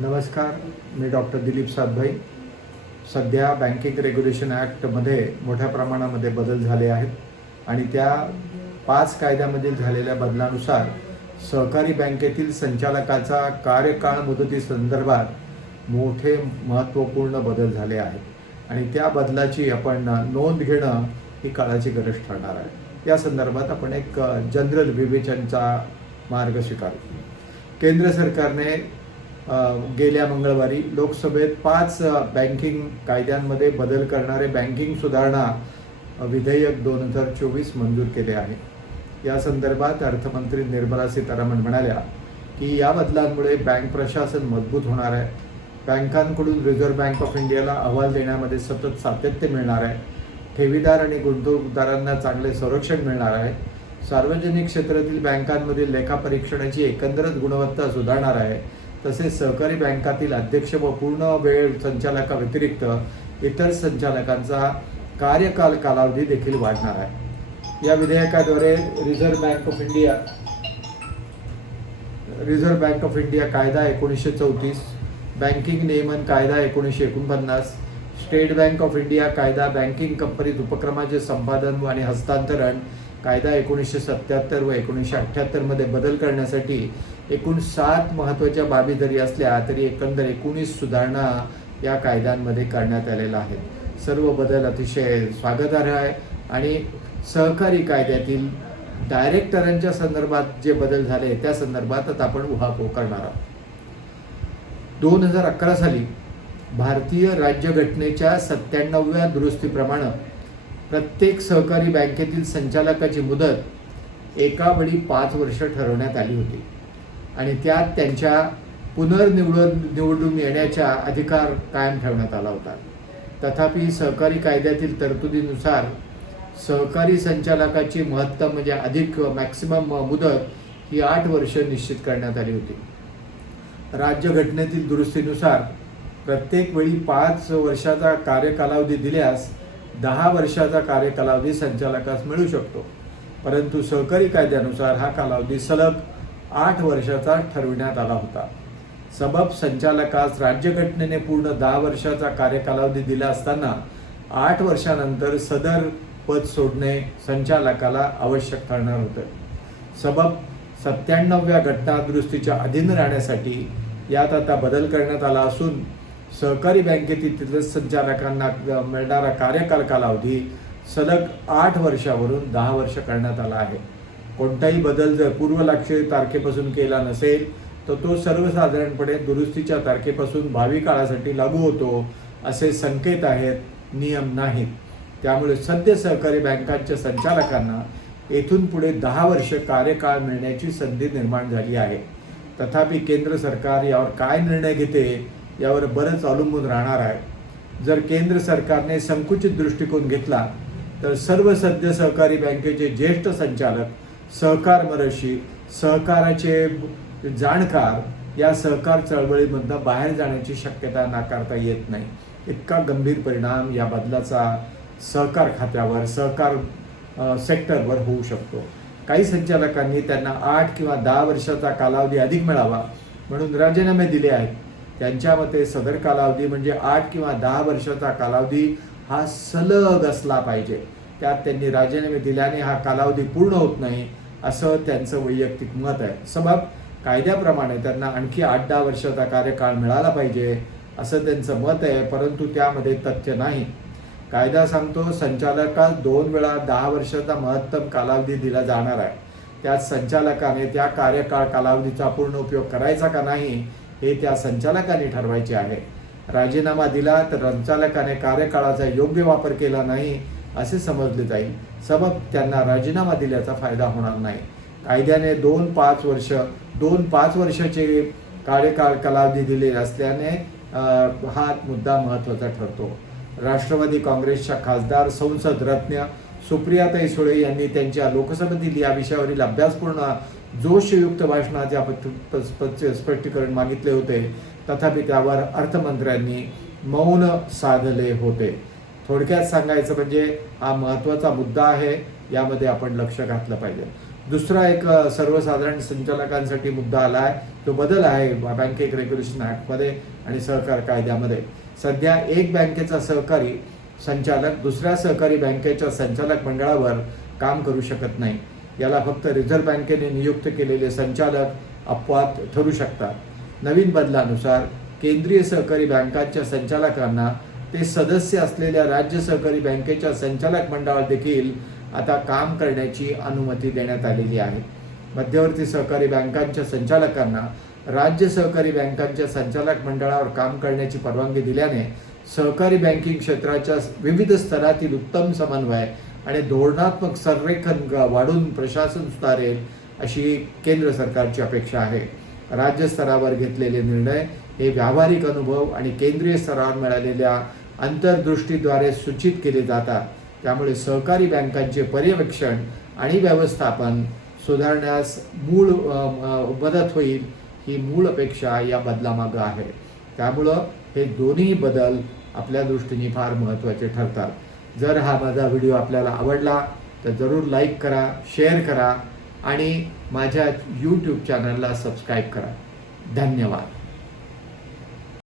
नमस्कार मी डॉक्टर दिलीप सातभाई. सध्या banking regulation ॲक्टमध्ये मोठ्या प्रमाणामध्ये बदल झाले आहेत आणि त्या पाच कायद्यामधील झालेल्या बदलानुसार सहकारी बँकेतील संचालकाचा कार्यकाळ मुदती संदर्भात मोठे महत्त्वपूर्ण बदल झाले आहेत. आणि त्या बदलाची आपण नोंद घेणं ही काळाची गरज ठरणार आहे. या संदर्भात आपण एक जनरल विवेचनचा मार्ग स्वीकारतो केंद्र सरकारने गेल्या मंगळवारी लोकसभेत पाच बँकिंग कायद्यांमध्ये बदल करणारे बँकिंग सुधारणा विधेयक दोन हजार चोवीस मंजूर केले आहे. या संदर्भात अर्थमंत्री निर्मला सीतारामन म्हणाल्या की या बदलांमुळे बँक प्रशासन मजबूत होणार आहे. बँकांकडून रिझर्व्ह बँक ऑफ इंडियाला अहवाल देण्यामध्ये सतत सातत्य मिळणार आहे. ठेवीदार आणि गुंतवणूकदारांना चांगले संरक्षण मिळणार आहे. सार्वजनिक क्षेत्रातील बँकांमधील लेखापरीक्षणाची एकंदरच गुणवत्ता सुधारणार आहे. तसेच सहकारी बँकातील अध्यक्ष व पूर्ण वेळ संचालकाव्यतिरिक्त इतर संचालकांचा कार्यकाल कालावधी देखील वाढणार आहे. या विधेयकाद्वारे reserve bank of India reserve bank of India कायदा एकोणीसशे चौतीस बँकिंग नियमन कायदा एकोणीसशे एकोणपन्नास स्टेट बँक ऑफ इंडिया कायदा बँकिंग कंपनीत उपक्रमाचे संपादन आणि हस्तांतरण कायदा एकोणीसशे सत्याहत्तर व एकोणीसशे अठ्ठ्याहत्तरमध्ये बदल करण्यासाठी एकूण सात महत्त्वाच्या बाबी जरी असल्या तरी एकंदर एकोणीस सुधारणा या कायद्यांमध्ये करण्यात आलेल्या आहेत. सर्व बदल अतिशय स्वागतार्ह आहे आणि सहकारी कायद्यातील डायरेक्टरांच्या संदर्भात जे बदल झाले त्या संदर्भात आता आपण उहापोह करणार आहोत. दोन हजार अकरा साली भारतीय राज्यघटनेच्या सत्त्याण्णवव्या दुरुस्तीप्रमाणे प्रत्येक सहकारी बँकेतील संचालकाची मुदत एका वेळी पाच वर्ष ठरवण्यात आली होती. आणि त्यात त्यांच्या पुनर्निवडून निवडून येण्याचा अधिकार कायम ठेवण्यात आला होता. तथापि सहकारी कायद्यातील तरतुदीनुसार सहकारी संचालकाची महत्तम म्हणजे अधिक मॅक्सिमम मुदत ही आठ वर्ष निश्चित करण्यात आली होती. राज्यघटनेतील दुरुस्तीनुसार प्रत्येक वेळी पाच वर्षाचा कार्यकालावधी दिल्यास दहा वर्षाचा कार्यकालावधी संचालकास मिळू शकतो. परंतु सहकारी कायद्यानुसार हा कालावधी सलग आठ वर्षाचा ठरविण्यात आला होता. सबब संचालकास राज्यघटनेने पूर्ण दहा वर्षाचा कार्यकालावधी दिला असताना आठ वर्षानंतर सदर पद सोडणे संचालकाला आवश्यक ठरणार होतं. सबब सत्त्याण्णव्या घटना दुरुस्तीच्या अधीन राहण्यासाठी यात आता बदल करण्यात आला असून सहकारी बँकेतील तिथल्या संचालकांना मिळणारा कार्यकाल कालावधी सलग आठ वर्षावरून दहा वर्ष करण्यात आला आहे. कोणताही बदल जर पूर्वलक्षित तारखेपासून केला नसेल तर तो सर्वसाधारणपणे दुरुस्तीच्या तारखेपासून भावी काळासाठी लागू होतो असे संकेत आहेत नियम नाहीत त्यामुळे सद्य सहकारी बँकांच्या संचालकांना येथून पुढे दहा वर्ष कार्यकाळ मिळण्याची संधी निर्माण झाली आहे. तथापि केंद्र सरकार यावर काय निर्णय घेते यावर बरंच अवलंबून राहणार आहे. जर केंद्र सरकारने संकुचित दृष्टिकोन घेतला तर सर्व सद्य सहकारी बँकेचे ज्येष्ठ संचालक सहकार मरशी सहकाराचे जाणकार या सहकार चळवळीमधनं बाहेर जाण्याची शक्यता नाकारता येत नाही. इतका गंभीर परिणाम या बदलाचा सहकार खात्यावर सहकार सेक्टरवर होऊ शकतो. काही संचालकांनी त्यांना आठ किंवा दहा वर्षाचा कालावधी अधिक मिळावा म्हणून राजीनामे दिले आहेत. त्यांच्या मते सदर कालावधी म्हणजे आठ किंवा दहा वर्षाचा कालावधी हा सलग असला पाहिजे. त्यात त्यांनी राजीनामे दिल्याने हा कालावधी पूर्ण होत नाही असं त्यांचं वैयक्तिक मत आहे. सबब कायद्याप्रमाणे त्यांना आणखी आठ दहा वर्षाचा कार्यकाळ मिळाला पाहिजे असं त्यांचं मत आहे परंतु त्यामध्ये तथ्य नाही. कायदा सांगतो संचालकास दोन वेळा दहा वर्षाचा महत्तम कालावधी दिला जाणार आहे. त्यात संचालकाने त्या कार्यकाळ कालावधीचा पूर्ण उपयोग करायचा का नाही हे त्या संचालकाने ठरवायचे आहे. राजीनामा दिला तर संचालकाने कार्यकाळाचा योग्य वापर केला नाही असे समजले जाईल. सबब त्यांना राजीनामा दिल्याचा फायदा होणार नाही. कायद्याने दोन पाच वर्ष दोन पाच वर्षाचे कार्यकाळ कालावधी दिले असल्याने हा मुद्दा महत्त्वाचा ठरतो. राष्ट्रवादी काँग्रेसच्या खासदार संसद रत्न सुप्रियाताई सुळे यांनी त्यांच्या लोकसभेतील या विषयावरील अभ्यासपूर्ण जोशयुक्त भाषणाचे आपण स्पष्टीकरण मागितले होते. तथापि त्यावर अर्थमंत्र्यांनी मौन साधले होते. थोडक्यात सांगायचं म्हणजे हा महत्त्वाचा मुद्दा आहे यामध्ये आपण लक्ष घातलं पाहिजे. दुसरा एक सर्वसाधारण संचालकांसाठी मुद्दा आला आहे. तो बदल आहे बँकेक रेग्युलेशन ॲक्टमध्ये आणि सहकार कायद्यामध्ये. सध्या एक बँकेचा सहकारी संचालक दुसऱ्या सहकारी बँकेच्या संचालक मंडळावर काम करू शकत नाही. याला फक्त रिझर्व्ह बँकेने नियुक्त केलेले संचालक अपवाद ठरू शकतात. नवीन बदलानुसार केंद्रीय सहकारी बँकांच्या संचालकांना ते सदस्य असलेल्या राज्य सहकारी बँकेच्या संचालक मंडळात देखील आता काम करण्याची अनुमती देण्यात आलेली आहे. मध्यवर्ती सहकारी बँकांच्या संचालकांना राज्य सहकारी बँकांच्या संचालक मंडळावर काम करण्याची परवानगी दिल्याने सहकारी बँकिंग क्षेत्राच्या विविध स्तरातील उत्तम समन्वय आणि धोरणात्मक संरेखन वाढून प्रशासन सुधारेल अशी केंद्र सरकारची अपेक्षा आहे. राज्य स्तरावर घेतलेले निर्णय हे व्यावहारिक अनुभव आणि केंद्रीय स्तरावर मिळालेल्या अंतर्दृष्टीद्वारे सूचित केले जातात. त्यामुळे सहकारी बँकांचे पर्यवेक्षण आणि व्यवस्थापन सुधारण्यास मूळ मदत होईल ही मूळ अपेक्षा या बदलामागं आहे. त्यामुळं हे दोन्ही बदल आपल्या दृष्टीने फार महत्त्वाचे ठरतात. जर हा माझा व्हिडिओ आपल्याला आवडला तर जरूर लाईक करा शेअर करा आणि माझ्या यूट्यूब चॅनलला सबस्क्राईब करा. धन्यवाद.